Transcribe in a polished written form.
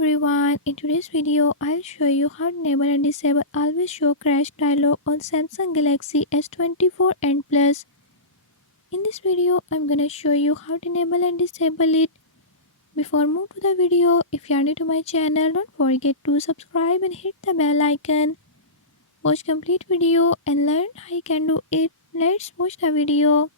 everyone, in today's video I'll show you how to enable and disable always show crash dialog on Samsung Galaxy S24 and Plus. In this video I'm gonna show you how to enable and disable it. Before move to the video, if you are new to my channel, don't forget to subscribe and hit the bell icon. Watch complete video and learn how you can do it. Let's watch the video.